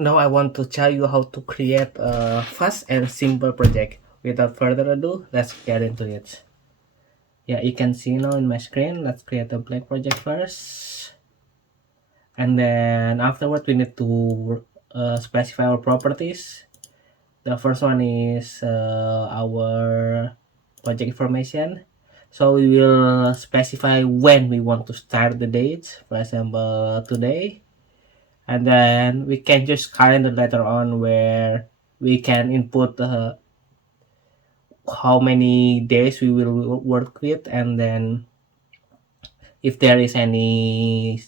Now I want to tell you how to create a fast and simple project. Without further ado, let's get into it. Yeah, you can see now in my screen. Let's create a black project first. And then afterward, we need to specify our properties. The first one is our project information. So we will specify when we want to start the date, for example, today. And then we can just calendar later on where we can input how many days we will work with, and then if there is any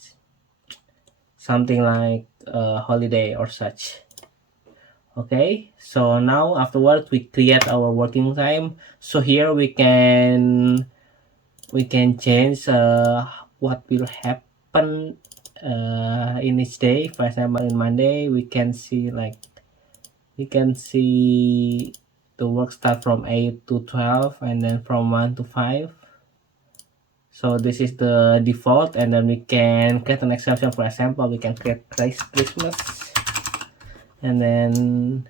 something like a holiday or such. Okay, so now afterwards we create our working time. So here we can change what will happen in each day. For example, in Monday we can see the work start from 8 to 12 and then from 1 to 5. So this is the default, and then we can create an exception. For example, we can create Christmas, and then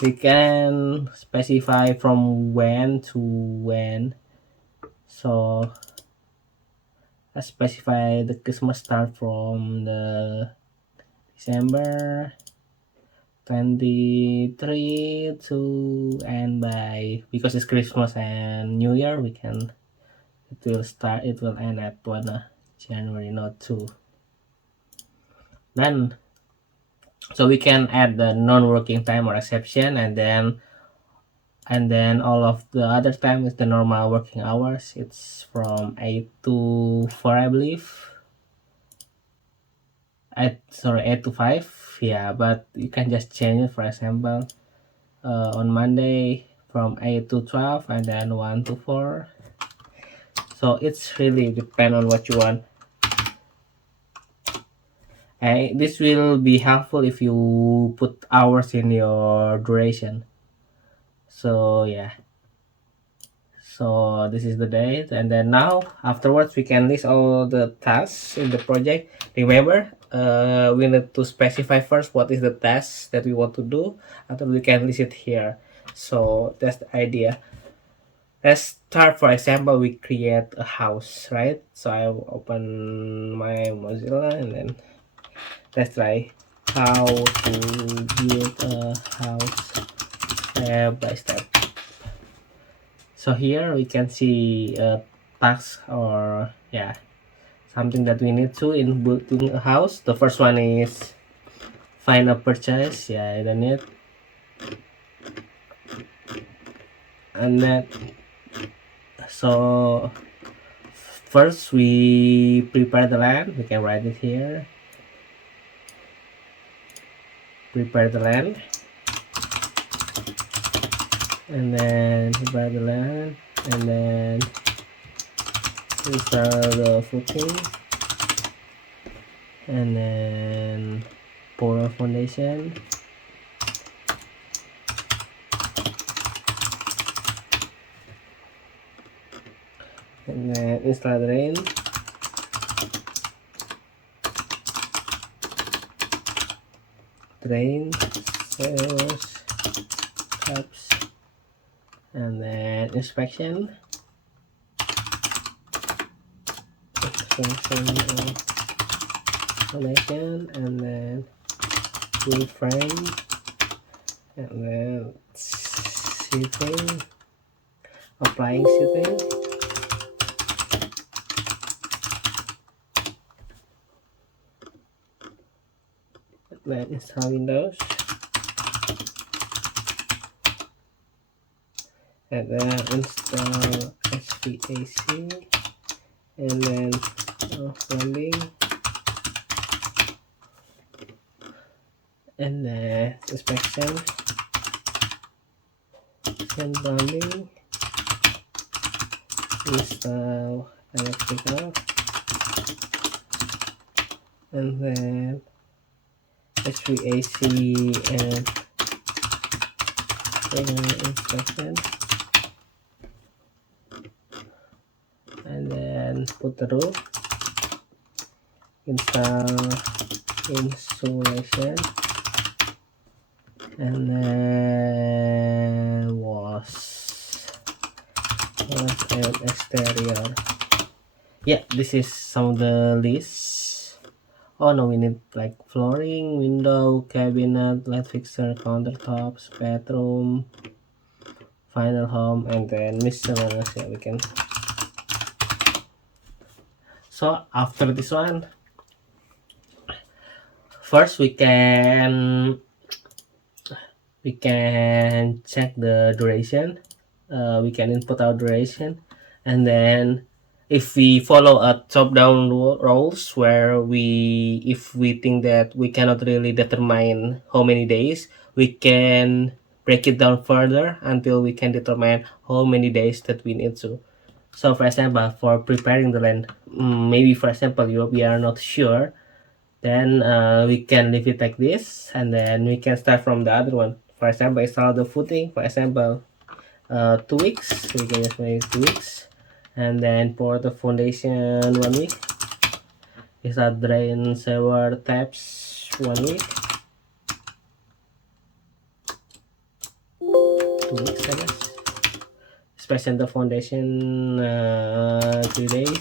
we can specify from when to when. So let's specify the Christmas start from the December 23 to end by, because it's Christmas and New Year, it will end at 1 January, not 2. Then so we can add the non-working time or exception, and then all of the other time is the normal working hours. It's from 8 to 4, I believe. 8 to 5. Yeah, but you can just change it. For example, on Monday from 8 to 12 and then 1 to 4. So it's really depend on what you want. And this will be helpful if you put hours in your duration. So yeah, so this is the date, and then now afterwards we can list all the tasks in the project. Remember, we need to specify first what is the task that we want to do, after we can list it here. So that's the idea. Let's start. For example, we create a house, right? So I will open my Mozilla, and then let's try how to build a house step by step. So here we can see a task, or yeah, something that we need to in building a house. The first one is find a purchase. Yeah, I don't need. And then so first we prepare the land. We can write it here. Prepare the land, and then prepare the land, and then install the footing, and then pour a foundation, and then install the drain, cells, cups, and then inspection connection, and then wood frame, and then seating, applying seating, and then install windows, and then install HVAC, and then plumbing, and then inspection, and plumbing, install electrical, and then HVAC and inspection, and then put the roof, install insulation, and then was and exterior. Yeah, this is some of the lists. Oh no, we need like flooring, window, cabinet, light fixture, countertops, bedroom, final home, and then miscellaneous. Yeah, we can. So after this one, first we can check the duration. We can input our duration, and then if we follow a top-down rules where if we think that we cannot really determine how many days, we can break it down further until we can determine how many days that we need to. So for example, for preparing the land, maybe for example we are not sure, then we can leave it like this, and then we can start from the other one. For example, install the footing, for example 2 weeks, we can just make 2 weeks, and then pour the foundation 1 week, install drain shower taps 1 week, 2 weeks I guess, special the foundation 3 days,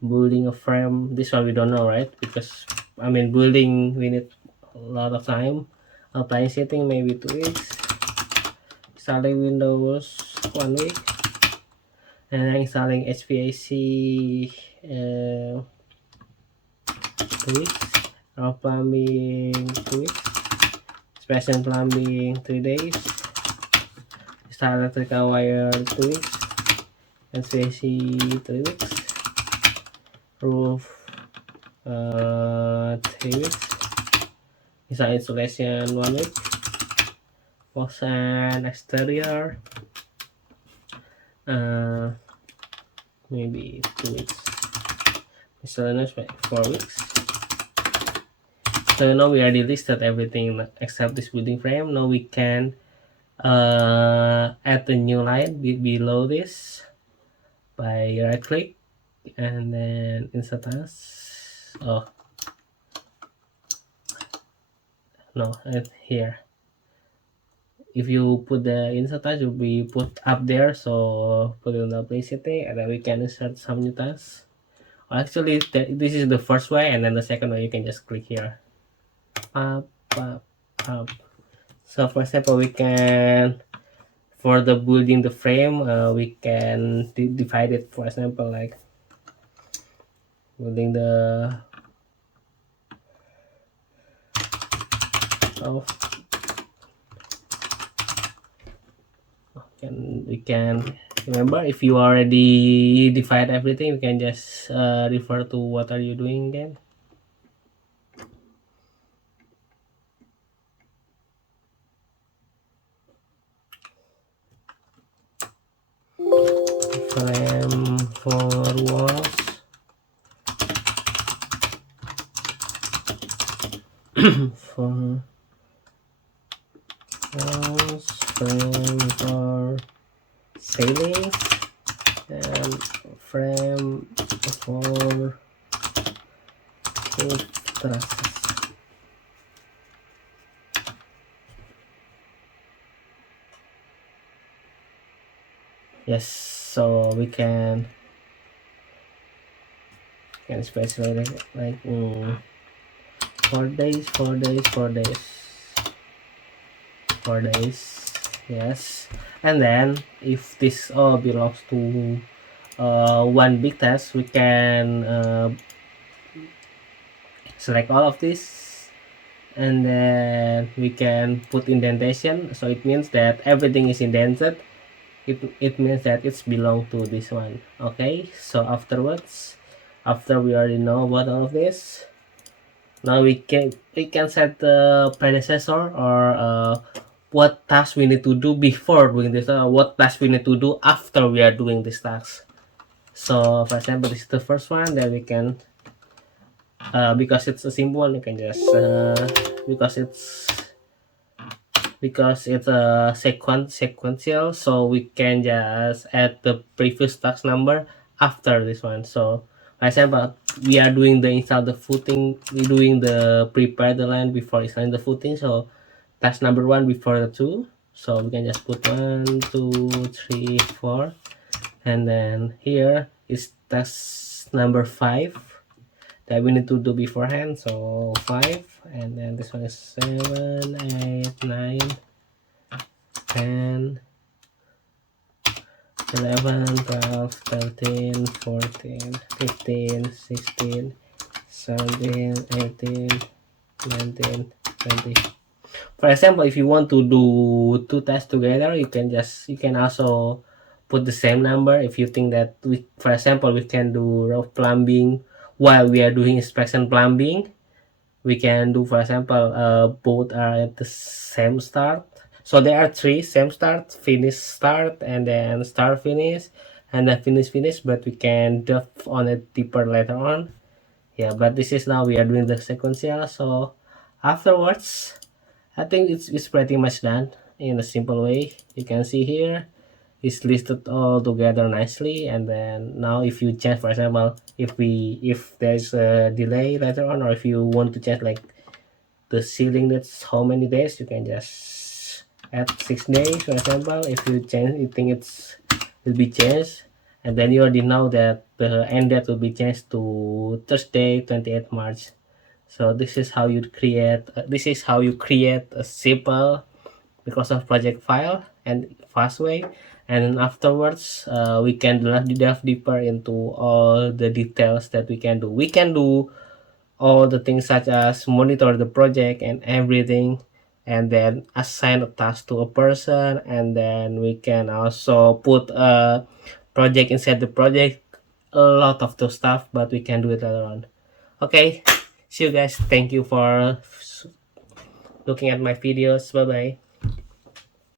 building a frame, this one we don't know, right? Because I mean building we need a lot of time. Applying setting maybe 2 weeks, installing windows 1 week, and then installing HVAC 2 weeks, plumbing 2 weeks, special plumbing 3 days, install electrical wire 2 weeks, HVAC 3 weeks, roof 3 weeks, install insulation 1 week, walls and exterior maybe 2 weeks, miscellaneous 4 weeks. So now we already listed everything except this building frame. Now we can add a new line below this by right click and then insert task. Oh no, here. If you put the insert task, will be put up there. So put it on the place setting, and then we can insert some new tasks. Actually, this is the first way, and then the second way you can just click here. Up. So for example, we can, for the building the frame, we can divide it. For example, like building the we can remember, if you already divide everything, you can just refer to what are you doing again. Frame for walls. For walls, frame for ceilings, and frame for roof trusses. Yes, so we can specify like 4 days, 4 days, 4 days, 4 days. Yes, and then if this all belongs to one big task, we can select all of this, and then we can put indentation, so it means that everything is indented. It means that it's belong to this one. Okay, so afterwards, after we already know about all of this, now we can set the predecessor, or what task we need to do before doing this, or what task we need to do after we are doing this task. So for example, this is the first one, then we can because it's a simple one, you can just because it's a sequential, so we can just add the previous task number after this one. So For example, we are doing the install the footing, we doing the prepare the line before installing the footing. So task number 1 before the 2. So we can just put 1, 2, 3, 4, and then here is task number 5 that we need to do beforehand. So 5, and then this one is 7, 8, 9, 10, 11, 12, 13, 14, 15, 16, 17, 18, 19, 20. For example, if you want to do 2 tests together, you can also put the same number. If you think that for example, we can do roof plumbing while we are doing inspection plumbing, we can do, for example, both are at the same start. So there are 3: same start, finish start, and then start finish, and then finish, but we can dive on it deeper later on. Yeah, but this is now we are doing the sequential. So afterwards, I think it's pretty much done in a simple way. You can see here it's listed all together nicely, and then now if you change, for example, if there's a delay later on, or if you want to change like the ceiling, that's how many days, you can just add 6 days, for example. If you change, you think it's will be changed, and then you already know that the end date will be changed to Thursday 28th March. So this is how you create a simple Microsoft project file and fast way. And afterwards, we can delve deeper into all the details that we can do. We can do all the things such as monitor the project and everything, and then assign a task to a person, and then we can also put a project inside the project. A lot of those stuff, but we can do it later on. Okay, see you guys. Thank you for looking at my videos. Bye bye.